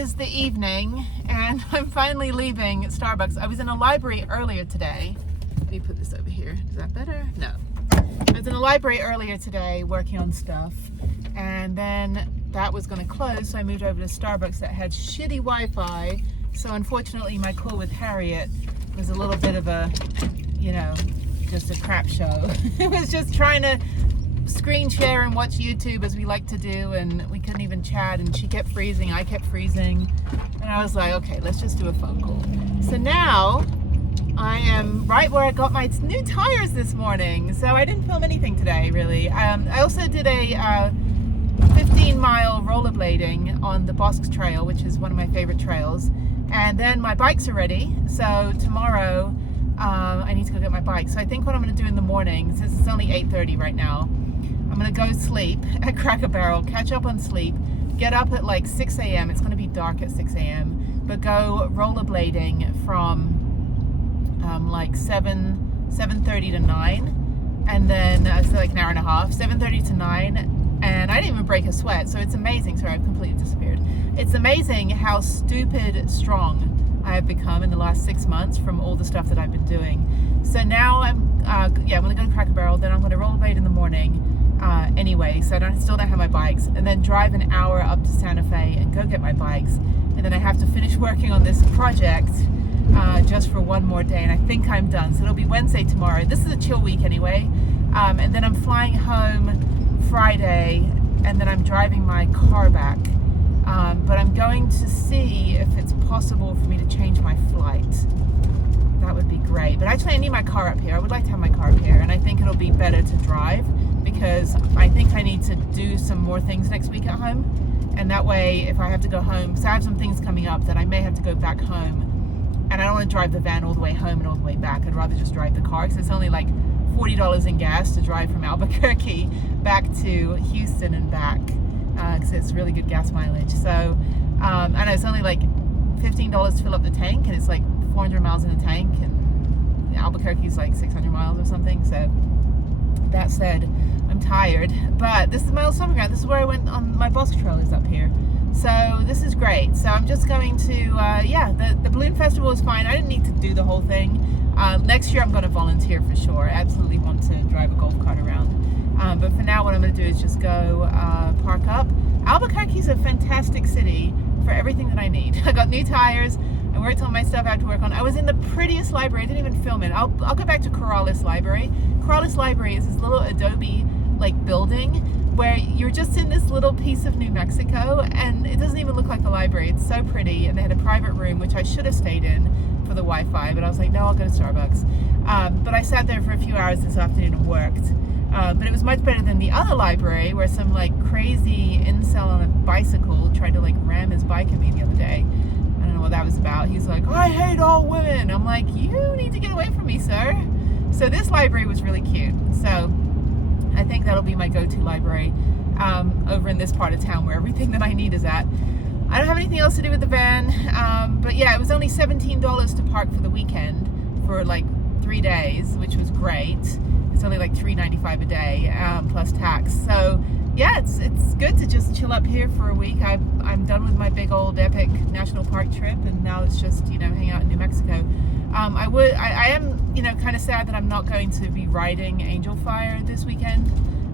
is the evening and I'm finally leaving Starbucks. I was in a library earlier today. Let me put this over here. Is that better? No. I was in a library earlier today working on stuff, and then that was going to close, so I moved over to Starbucks that had shitty Wi-Fi. So unfortunately my call with Harriet was a little bit of a, you know, just a crap show. It was just trying to screen share and watch YouTube as we like to do, and we couldn't even chat, and she kept freezing, I kept freezing, and I was like, okay, let's just do a phone call. So now I am right where I got my new tires this morning, so I didn't film anything today really. I also did a 15-mile rollerblading on the Bosque Trail, which is one of my favorite trails, and then my bikes are ready, so tomorrow I need to go get my bike. So I think what I'm going to do in the morning, since it's only 8:30 right now, I'm going to go sleep at Cracker Barrel, catch up on sleep, get up at like 6 a.m. It's going to be dark at 6 a.m. But go rollerblading from like 7:30 to 9. And then it's like an hour and a half, 7:30 to 9. And I didn't even break a sweat. So it's amazing. Sorry, I've completely disappeared. It's amazing how stupid strong I have become in the last 6 months from all the stuff that I've been doing. So now I'm going to go to Cracker Barrel, then I'm going to rollerblade in the morning. Anyway, so I still don't have my bikes, and then drive an hour up to Santa Fe and go get my bikes, and then I have to finish working on this project just for one more day, and I think I'm done. So it'll be Wednesday tomorrow. This is a chill week anyway, and then I'm flying home Friday, and then I'm driving my car back, but I'm going to see if it's possible for me to change my flight. That would be great. But actually I need my car up here. I would like to have my car up here, and I think it'll be better to drive because I think I need to do some more things next week at home, and that way if I have to go home, so I have some things coming up that I may have to go back home, and I don't want to drive the van all the way home and all the way back. I'd rather just drive the car because it's only like $40 in gas to drive from Albuquerque back to Houston and back, because it's really good gas mileage. So I know it's only like $15 to fill up the tank, and it's like 400 miles in the tank, and Albuquerque is like 600 miles or something. So that said, I'm tired, but this is my old summer ground. This is where I went on my Bosque Trail, is up here. So this is great. So I'm just going to, the balloon festival is fine. I didn't need to do the whole thing. Next year I'm going to volunteer for sure. I absolutely want to drive a golf cart around. But for now what I'm going to do is just go park up. Albuquerque is a fantastic city for everything that I need. I got new tires. I worked on my stuff I had to work on. I was in the prettiest library. I didn't even film it. I'll go back to Corrales Library. Corrales Library is this little Adobe like building where you're just in this little piece of New Mexico, and it doesn't even look like a library. It's so pretty, and they had a private room which I should have stayed in for the Wi-Fi, but I was like, no, I'll go to Starbucks. But I sat there for a few hours this afternoon and worked. But it was much better than the other library where some like crazy incel on a bicycle tried to like ram his bike at me the other day. I don't know what that was about. He's like, I hate all women. I'm like, you need to get away from me, sir. So this library was really cute. So I think that'll be my go-to library over in this part of town where everything that I need is at. I don't have anything else to do with the van. But yeah, it was only $17 to park for the weekend for like 3 days, which was great. It's only like $3.95 a day plus tax. So yeah, it's good to just chill up here for a week. I'm done with my big old epic national park trip, and now it's just, you know, hang out in New Mexico. I am, you know, kind of sad that I'm not going to be riding Angel Fire this weekend.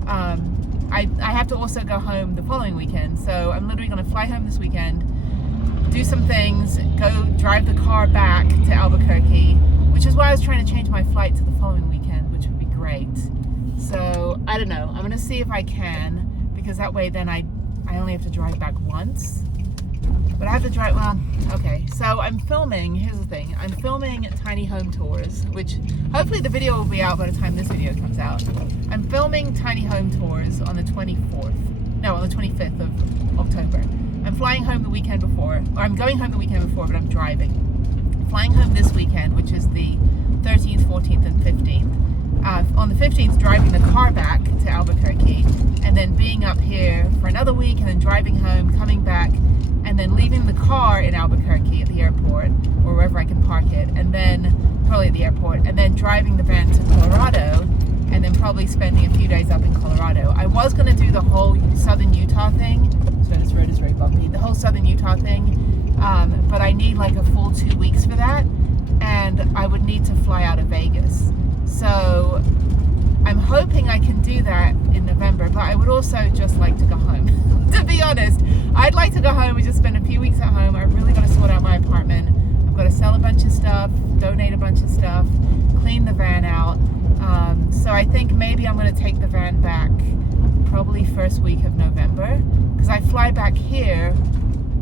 I have to also go home the following weekend, so I'm literally going to fly home this weekend, do some things, go drive the car back to Albuquerque, which is why I was trying to change my flight to the following weekend, which would be great. So I don't know. I'm going to see if I can, because that way then I only have to drive back once. But I have to drive, well, okay. So I'm filming, here's the thing. I'm filming tiny home tours, which hopefully the video will be out by the time this video comes out. I'm filming tiny home tours on the 24th. No, on the 25th of October. I'm flying home the weekend before, or I'm going home the weekend before, but I'm driving. Flying home this weekend, which is the 13th, 14th, and 15th. On the 15th, driving the car back to Albuquerque, and then being up here for another week, and then driving home, coming back, and then leaving the car in Albuquerque at the airport, or wherever I can park it, and then probably at the airport, and then driving the van to Colorado, and then probably spending a few days up in Colorado. I was going to do the whole southern Utah thing. So this road is very bumpy. The whole southern Utah thing, but I need like a full 2 weeks for that, and I would need to fly out of Vegas. So I'm hoping I can do that in November, but I would also just like to go home. To be honest, I'd like to go home and just spend a few weeks at home. I really got to sort out my apartment. I've got to sell a bunch of stuff, donate a bunch of stuff, clean the van out. So I think maybe I'm going to take the van back probably first week of November, because I fly back here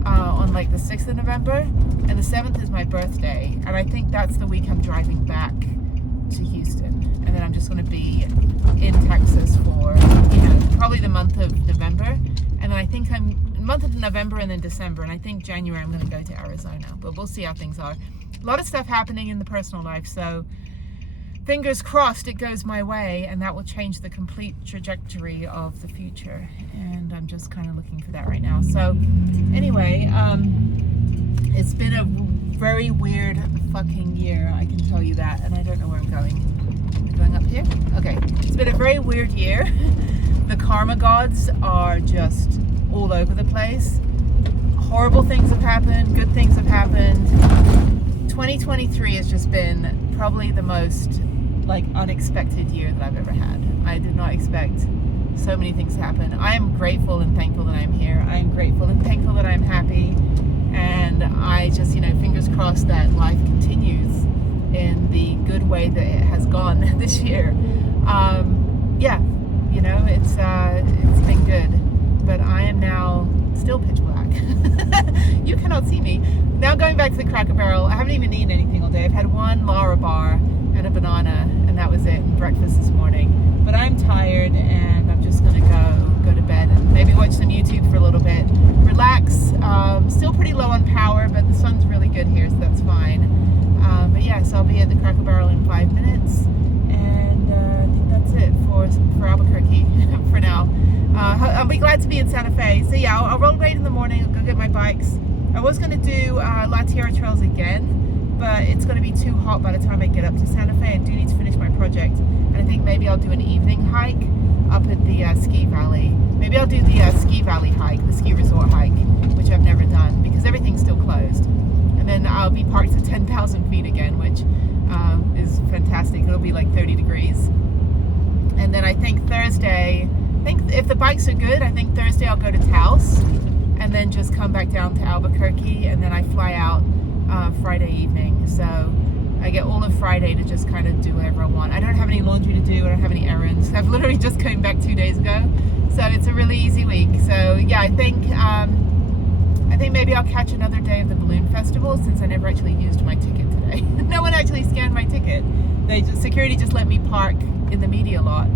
on like the 6th of November, and the 7th is my birthday, and I think that's the week I'm driving back to Houston, and then I'm just going to be in Texas for, probably the month of November, and then I think month of November and then December, and I think January I'm going to go to Arizona, but we'll see how things are. A lot of stuff happening in the personal life, so fingers crossed it goes my way, and that will change the complete trajectory of the future, and I'm just kind of looking for that right now. So anyway, it's been a very weird fucking year, I can tell you that, and I don't know where I'm going. Am I going up here? Okay, it's been a very weird year. The karma gods are just all over the place. Horrible things have happened, good things have happened. 2023 has just been probably the most like unexpected year that I've ever had. I did not expect so many things to happen. I am grateful and thankful that I'm here. I am grateful and thankful that I'm happy, and I just, fingers crossed that life continues in the good way that it has gone this year. It's been good, but I am now still pitch black. You cannot see me. Now going back to the Cracker Barrel, I haven't even eaten anything all day. I've had one Lara bar and a banana, and that was it, and breakfast this morning. But I'm tired, and I'm just gonna go to bed and maybe watch some YouTube for a little bit, relax. Still pretty low on power, but the sun's really good here, so that's fine. But yes, I'll be at the Cracker Barrel in 5 minutes, and I think that's it for Albuquerque for now. I'll be glad to be in Santa Fe. So yeah, I'll rollerblade in the morning. I'll go get my bikes. I was going to do La Tierra Trails again, but it's going to be too hot by the time I get up to Santa Fe. I do need to finish my project, and I think maybe I'll do an evening hike up at the ski valley. Maybe I'll do the ski valley hike, the ski resort hike, which I've never done because everything's still closed. And then I'll be parked at 10,000 feet again, which is fantastic. It'll be like 30 degrees. And then I think Thursday, if the bikes are good, I think Thursday I'll go to Taos and then just come back down to Albuquerque, and then I fly out Friday evening. So I get all of Friday to just kind of do whatever I want. I don't have any laundry to do. I don't have any errands. I've literally just came back 2 days ago. So it's a really easy week. So yeah, I think maybe I'll catch another day of the balloon festival, since I never actually used my ticket today. No one actually scanned my ticket. Security just let me park in the media lot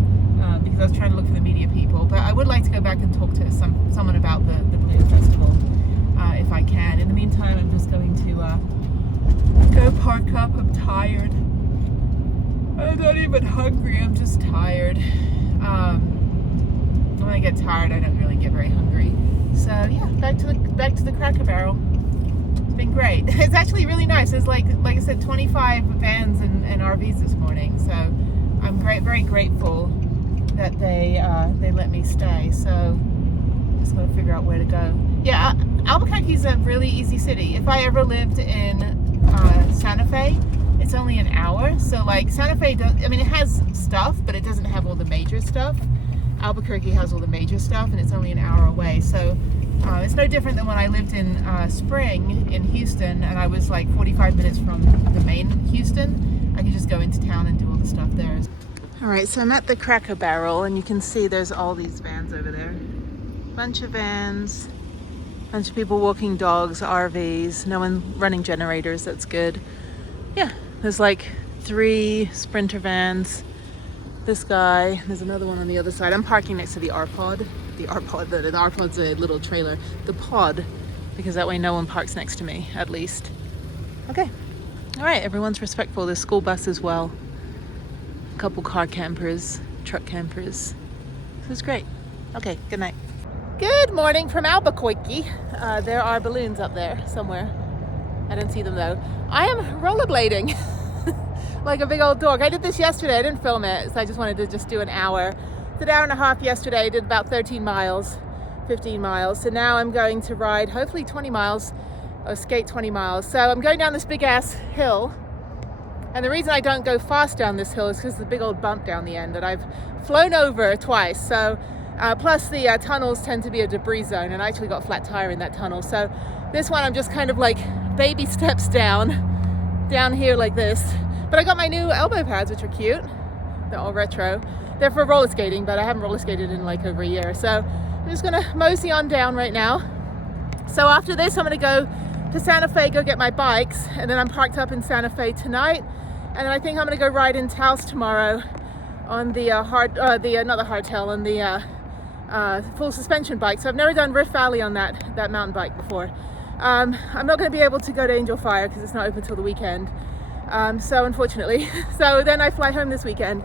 because I was trying to look for the media people. But I would like to go back and talk to someone about the balloon festival if I can. In the meantime, I'm just going to go park up. I'm tired. I'm not even hungry. I'm just tired. When I get tired, I don't really get very hungry. So yeah, back to the Cracker Barrel. It's been great. It's actually really nice. There's like I said, 25 vans and RVs this morning. So I'm very grateful that they let me stay. So just gotta figure out where to go. Yeah, Albuquerque's a really easy city. If I ever lived in Santa Fe, it's only an hour. So like Santa Fe it has stuff, but it doesn't have all the major stuff. Albuquerque has all the major stuff, and it's only an hour away. So it's no different than when I lived in Spring in Houston, and I was like 45 minutes from the main Houston. I could just go into town and do all the stuff there. All right, so I'm at the Cracker Barrel, and you can see there's all these vans over there. Bunch of vans, bunch of people walking dogs, RVs, no one running generators. That's good. Yeah, there's like 3 Sprinter vans. This guy, there's another one on the other side. I'm parking next to the R-Pod. The R-Pod's a little trailer. The pod, because that way no one parks next to me, at least. Okay. All right, everyone's respectful. There's school bus as well. A couple car campers, truck campers. This is great. Okay, good night. Good morning from Albuquerque. There are balloons up there somewhere. I don't see them though. I am rollerblading. Like a big old dog. I did this yesterday. I didn't film it, so I just wanted to just do an hour. It's an hour and a half yesterday. I did about 13 miles, 15 miles. So now I'm going to ride hopefully 20 miles or skate 20 miles. So I'm going down this big ass hill. And the reason I don't go fast down this hill is because there's a big old bump down the end that I've flown over twice. So plus the tunnels tend to be a debris zone, and I actually got a flat tire in that tunnel. So this one I'm just kind of like baby steps down here like this. But I got my new elbow pads, which are cute. They're all retro. They're for roller skating, but I haven't roller skated in like over a year. So I'm just gonna mosey on down right now. So after this, I'm gonna go to Santa Fe, go get my bikes, and then I'm parked up in Santa Fe tonight. And then I think I'm gonna go ride in Taos tomorrow on the not the hardtail, on the full suspension bike. So I've never done Rift Valley on that mountain bike before. I'm not gonna be able to go to Angel Fire because it's not open till the weekend. So unfortunately, so then I fly home this weekend.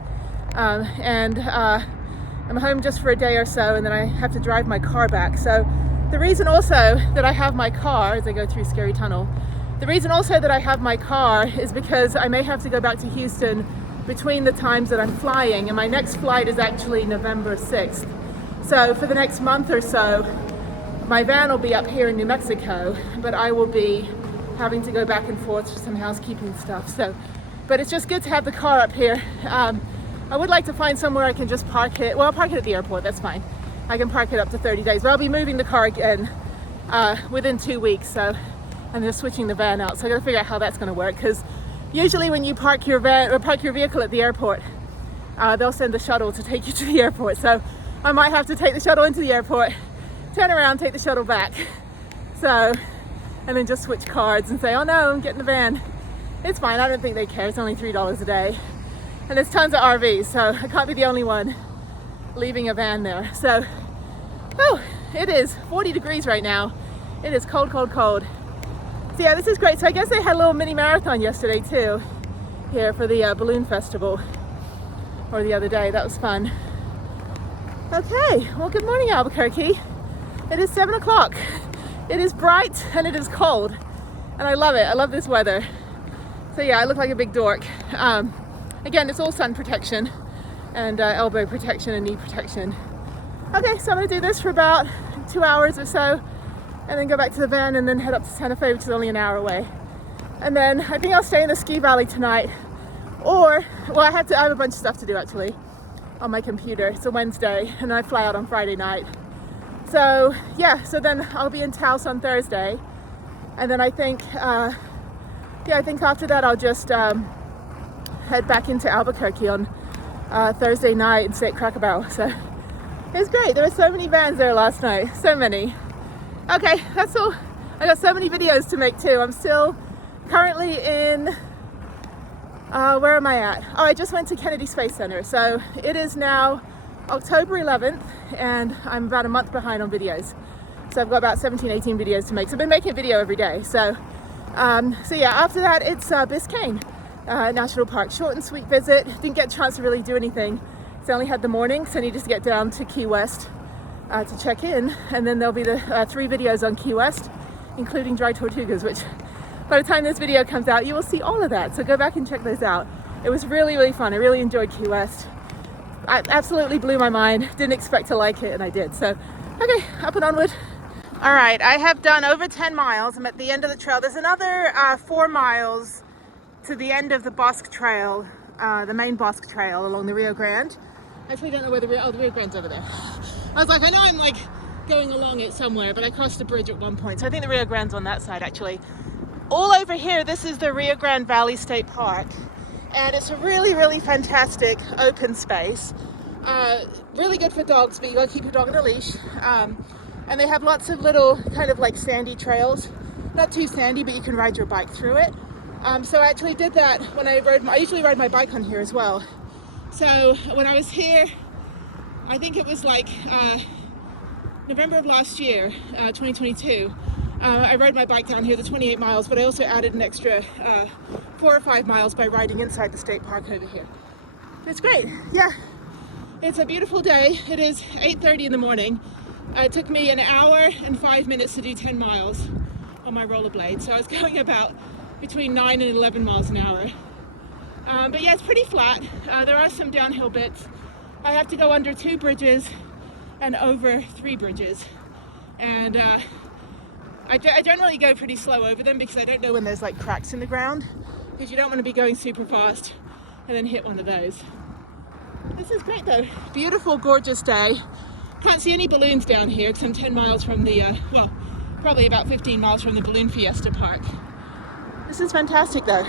And I'm home just for a day or so, and then I have to drive my car back. So the reason also that I have my car, as I go through Scary Tunnel, the reason also that I have my car is because I may have to go back to Houston between the times that I'm flying, and my next flight is actually November 6th. So for the next month or so, my van will be up here in New Mexico, but I will be having to go back and forth for some housekeeping stuff. So, but it's just good to have the car up here. I would like to find somewhere I can just park it. Well, I'll park it at the airport, that's fine. I can park it up to 30 days, but I'll be moving the car again within 2 weeks. So I'm just switching the van out. So I gotta figure out how that's gonna work, because usually when you park your van or park your vehicle at the airport, they'll send the shuttle to take you to the airport. So I might have to take the shuttle into the airport, turn around, take the shuttle back. So, and then just switch cards and say, oh no, I'm getting the van. It's fine, I don't think they care, it's only $3 a day. And there's tons of RVs, so I can't be the only one leaving a van there. So, oh, it is 40 degrees right now. It is cold, cold, cold. So yeah, this is great. So I guess they had a little mini marathon yesterday too, here for the balloon festival, or the other day. That was fun. Okay, well, good morning, Albuquerque. It is 7 o'clock. It is bright and it is cold, and I love it. I love this weather. So yeah, I look like a big dork. Again, it's all sun protection and elbow protection and knee protection. Okay, so I'm gonna do this for about 2 hours or so, and then go back to the van and then head up to Santa Fe, which is only an hour away. And then I think I'll stay in the ski valley tonight, or, well, I have a bunch of stuff to do actually on my computer. It's a Wednesday and I fly out on Friday night. So yeah, so then I'll be in Taos on Thursday. And then I think, I think after that I'll just head back into Albuquerque on Thursday night and stay at Cracker Barrel. So it's great. There were so many vans there last night, so many. Okay, that's all. I got so many videos to make too. I'm still currently in, where am I at? Oh, I just went to Kennedy Space Center. So it is now October 11th and I'm about a month behind on videos. So I've got about 17, 18 videos to make. So I've been making a video every day. So, so yeah, after that it's Biscayne National Park. Short and sweet visit. Didn't get a chance to really do anything. So I only had the morning, so I needed to get down to Key West to check in. And then there'll be the 3 videos on Key West, including dry tortugas, which by the time this video comes out, you will see all of that. So go back and check those out. It was really, really fun. I really enjoyed Key West. I absolutely blew my mind. Didn't expect to like it, and I did. So, okay, up and onward. All right, I have done over 10 miles. I'm at the end of the trail. There's another 4 miles to the end of the Bosque Trail, the main Bosque Trail along the Rio Grande. I actually don't know where the Rio Grande's over there. I was like, I know I'm like going along it somewhere, but I crossed a bridge at one point. So I think the Rio Grande's on that side actually. All over here, this is the Rio Grande Valley State Park. And it's a really, really fantastic open space. Really good for dogs, but you gotta keep your dog on a leash. And they have lots of little kind of like sandy trails. Not too sandy, but you can ride your bike through it. So I actually did that when I usually ride my bike on here as well. So when I was here, I think it was like November of last year, 2022, I rode my bike down here the 28 miles, but I also added an extra 4 or 5 miles by riding inside the state park over here. It's great, yeah. It's a beautiful day. It is 8:30 in the morning. It took me an hour and 5 minutes to do 10 miles on my rollerblade. So I was going about between 9 and 11 miles an hour. But yeah, it's pretty flat. There are some downhill bits. I have to go under 2 bridges and over 3 bridges. And I generally go pretty slow over them because I don't know when there's like cracks in the ground, because you don't want to be going super fast and then hit one of those. This is great though. Beautiful, gorgeous day. Can't see any balloons down here because I'm 10 miles from the, well, probably about 15 miles from the Balloon Fiesta Park. This is fantastic though.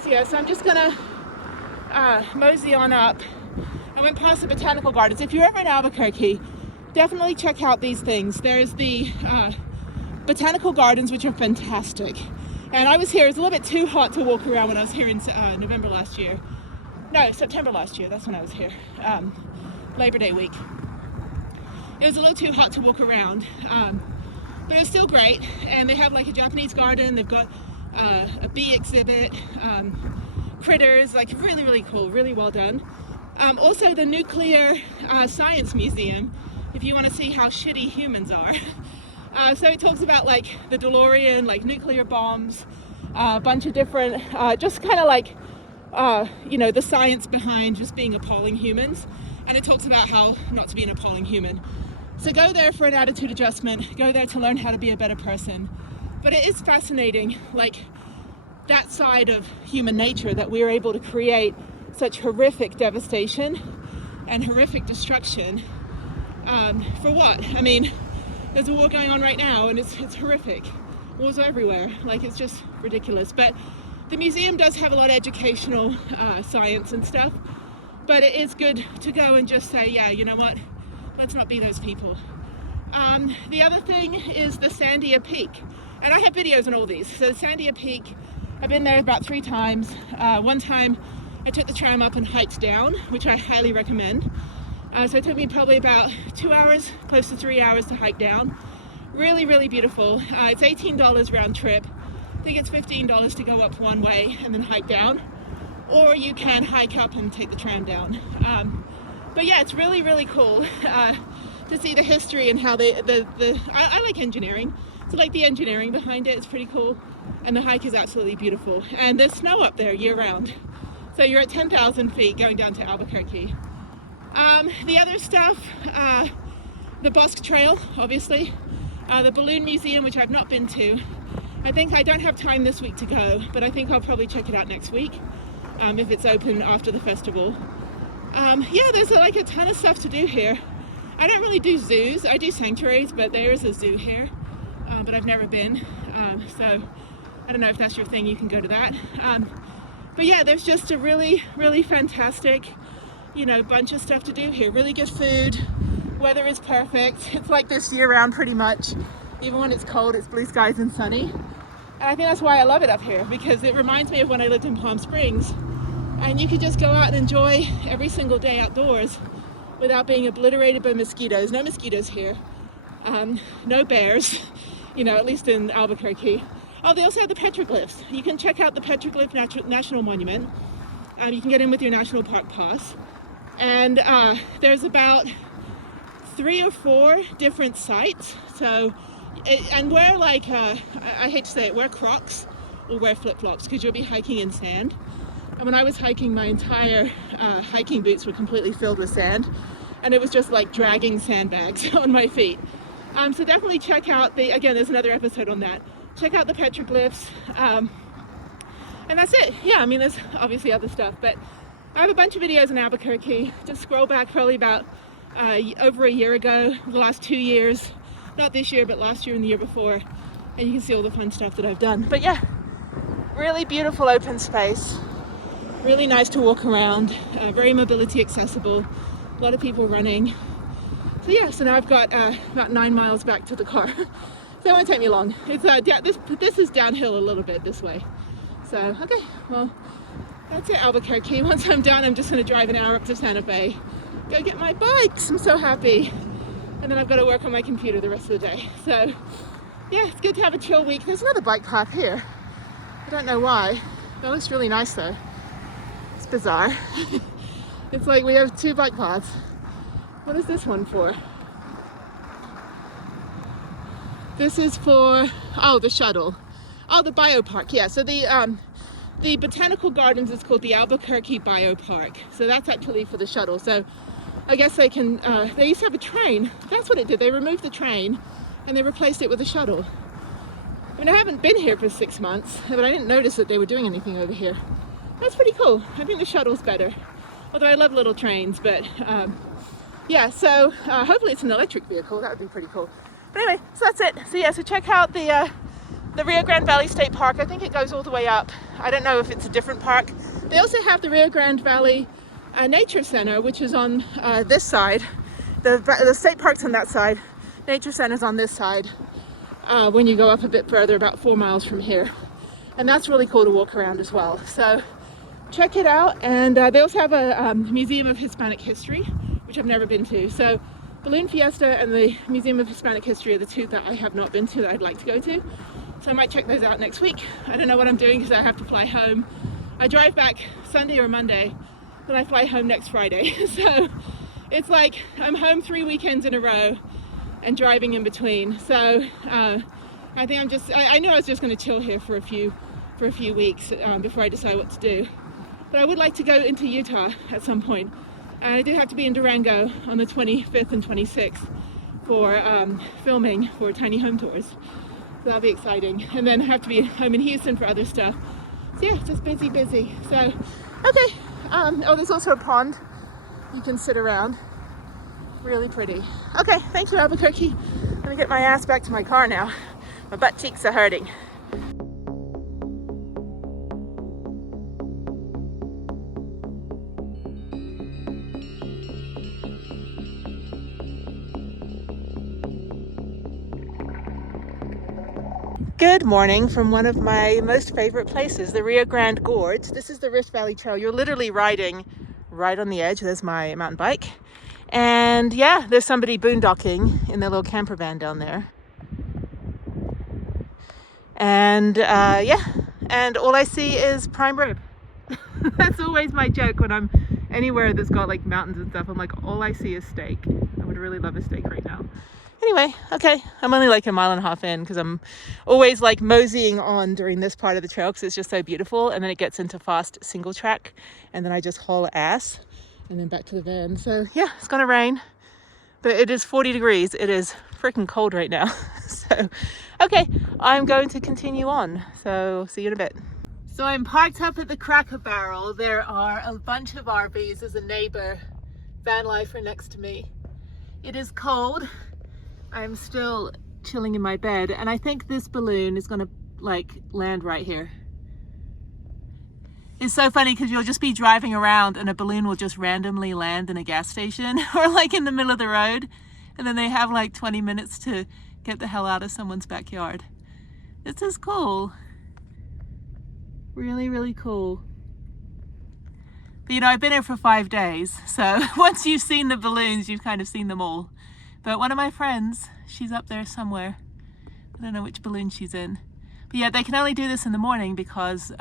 So yeah, so I'm just gonna mosey on up. I went past the Botanical Gardens. If you're ever in Albuquerque, definitely check out these things. There's the Botanical Gardens, which are fantastic. And I was here, it was a little bit too hot to walk around when I was here in November last year. No, September last year, that's when I was here. Labor Day week. It was a little too hot to walk around, but it was still great. And they have like a Japanese garden, they've got a bee exhibit, critters, like really, really cool, really well done. Also the Nuclear Science Museum, if you want to see how shitty humans are. So it talks about like the DeLorean, like nuclear bombs, a bunch of different, just kind of like, you know, the science behind just being appalling humans. And it talks about how not to be an appalling human. So go there for an attitude adjustment, go there to learn how to be a better person. But it is fascinating, like that side of human nature, that we're able to create such horrific devastation and horrific destruction. For what? I mean, there's a war going on right now and it's horrific. Wars are everywhere, like it's just ridiculous. But the museum does have a lot of educational science and stuff, but it is good to go and just say, yeah, you know what, let's not be those people. The other thing is the Sandia Peak, and I have videos on all these. So Sandia Peak, I've been there about 3 times. One time I took the tram up and hiked down, which I highly recommend. So it took me probably about 2 hours, close to 3 hours to hike down. Really, really beautiful. It's $18 round trip. I think it's $15 to go up one way and then hike down. Or you can hike up and take the tram down. But yeah, it's really, really cool to see the history and how I like engineering. So like the engineering behind it is pretty cool. And the hike is absolutely beautiful. And there's snow up there year round. So you're at 10,000 feet going down to Albuquerque. The other stuff, the Bosque Trail, obviously. The Balloon Museum, which I've not been to. I think I don't have time this week to go, but I think I'll probably check it out next week, if it's open after the festival. Yeah, there's like a ton of stuff to do here. I don't really do zoos. I do sanctuaries, but there is a zoo here, but I've never been. So I don't know if that's your thing, you can go to that. But yeah, there's just a really, really fantastic, you know, bunch of stuff to do here. Really good food. Weather is perfect. It's like this year round pretty much. Even when it's cold, it's blue skies and sunny. And I think that's why I love it up here, because it reminds me of when I lived in Palm Springs. And you could just go out and enjoy every single day outdoors without being obliterated by mosquitoes. No mosquitoes here. No bears, you know, at least in Albuquerque. Oh, they also have the petroglyphs. You can check out the Petroglyph National Monument. You can get in with your National Park Pass. And there's about 3 or 4 different sites. So, and wear like, I hate to say it, wear Crocs or wear flip-flops, because you'll be hiking in sand. And when I was hiking, my entire hiking boots were completely filled with sand. And it was just like dragging sandbags on my feet. So definitely check out again, there's another episode on that. Check out the petroglyphs. And that's it. Yeah, I mean, there's obviously other stuff, but I have a bunch of videos in Albuquerque. Just scroll back probably about over a year ago, the last 2 years. Not this year, but last year and the year before. And you can see all the fun stuff that I've done. But yeah, really beautiful open space. Really nice to walk around. Very mobility accessible. A lot of people running. So yeah, so now I've got about 9 miles back to the car. So it won't take me long. It's this is downhill a little bit this way. So, okay, well, that's it, Albuquerque. Once I'm done, I'm just gonna drive an hour up to Santa Fe. Go get my bikes, I'm so happy. And then I've got to work on my computer the rest of the day. So, yeah, it's good to have a chill week. There's another bike path here. I don't know why. That looks really nice though. It's bizarre. It's like we have 2 bike paths. What is this one for? This is for, oh, the shuttle. Oh, the biopark, yeah. So the Botanical Gardens is called the Albuquerque Biopark. So that's actually for the shuttle. So I guess they can, they used to have a train. That's what it did. They removed the train and they replaced it with a shuttle. I mean, I haven't been here for 6 months, but I didn't notice that they were doing anything over here. That's pretty cool. I think the shuttle's better. Although I love little trains, but yeah, so hopefully it's an electric vehicle. That would be pretty cool. But anyway, so that's it. So yeah, so check out the Rio Grande Valley State Park. I think it goes all the way up. I don't know if it's a different park. They also have the Rio Grande Valley Nature Center, which is on this side. The state park's on that side. Nature Center's on this side. When you go up a bit further, about 4 miles from here. And that's really cool to walk around as well. So check it out. And they also have a Museum of Hispanic History, which I've never been to. So Balloon Fiesta and the Museum of Hispanic History are the two that I have not been to that I'd like to go to. So I might check those out next week. I don't know what I'm doing because I have to fly home. I drive back Sunday or Monday, then I fly home next Friday. So it's like I'm home 3 weekends in a row and driving in between. So I think I knew I was just going to chill here for a few weeks before I decide what to do. But I would like to go into Utah at some point. And I do have to be in Durango on the 25th and 26th for filming for Tiny Home Tours. So that'll be exciting. And then I have to be home in Houston for other stuff. So yeah, just busy. So, okay. Oh, there's also a pond you can sit around. Really pretty. Okay, thank you, Albuquerque. Let me get my ass back to my car now. My butt cheeks are hurting. Good morning from one of my most favorite places, the Rio Grande Gorge. This is the Rift Valley Trail. You're literally riding right on the edge. There's my mountain bike. And yeah, there's somebody boondocking in their little camper van down there. And yeah, and all I see is prime rib. That's always my joke when I'm anywhere that's got like mountains and stuff. I'm like, all I see is steak. I would really love a steak right now. Anyway, okay, I'm only like 1.5 miles in because I'm always like moseying on during this part of the trail because it's just so beautiful, and then it gets into fast single track and then I just haul ass and then back to the van. So yeah, it's gonna rain, but it is 40 degrees. It is freaking cold right now. So okay, I'm going to continue on, so see you in a bit. So I'm parked up at the Cracker Barrel. There are a bunch of RVs. There's a neighbor van lifer next to me. It is cold. I'm still chilling in my bed, and I think this balloon is gonna like land right here. It's so funny because you'll just be driving around and a balloon will just randomly land in a gas station or like in the middle of the road, and then they have like 20 minutes to get the hell out of someone's backyard. This is cool. Really, really cool. But you know, I've been here for 5 days, so once you've seen the balloons, you've kind of seen them all. But one of my friends, she's up there somewhere. I don't know which balloon she's in. But yeah, they can only do this in the morning because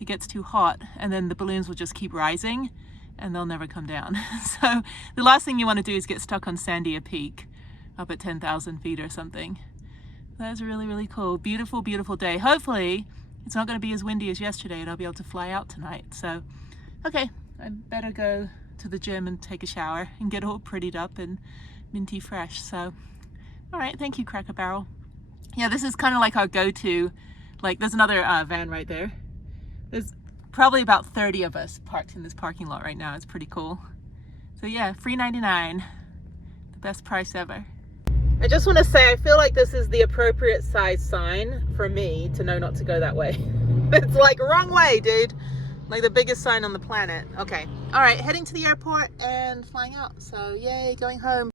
it gets too hot, and then the balloons will just keep rising and they'll never come down. So the last thing you want to do is get stuck on Sandia Peak up at 10,000 feet or something. That's really, really cool. Beautiful, beautiful day. Hopefully it's not going to be as windy as yesterday and I'll be able to fly out tonight. So, okay, I better go to the gym and take a shower and get all prettied up and minty fresh. So all right, thank you, Cracker Barrel. Yeah, this is kind of like our go-to. Like, there's another van right there. There's probably about 30 of us parked in this parking lot right now. It's pretty cool. So yeah, free 99, the best price ever. I just want to say, I feel like this is the appropriate size sign for me to know not to go that way. It's like, wrong way, dude. Like the biggest sign on the planet. Okay, all right, heading to the airport and flying out. So yay, going home.